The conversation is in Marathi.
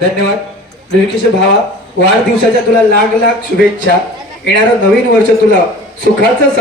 धन्यवाद. ऋषिकेश भावा वाढदिवसाच्या तुला लाख लाख शुभेच्छा. येणारं नवीन वर्ष तुला सुखाचं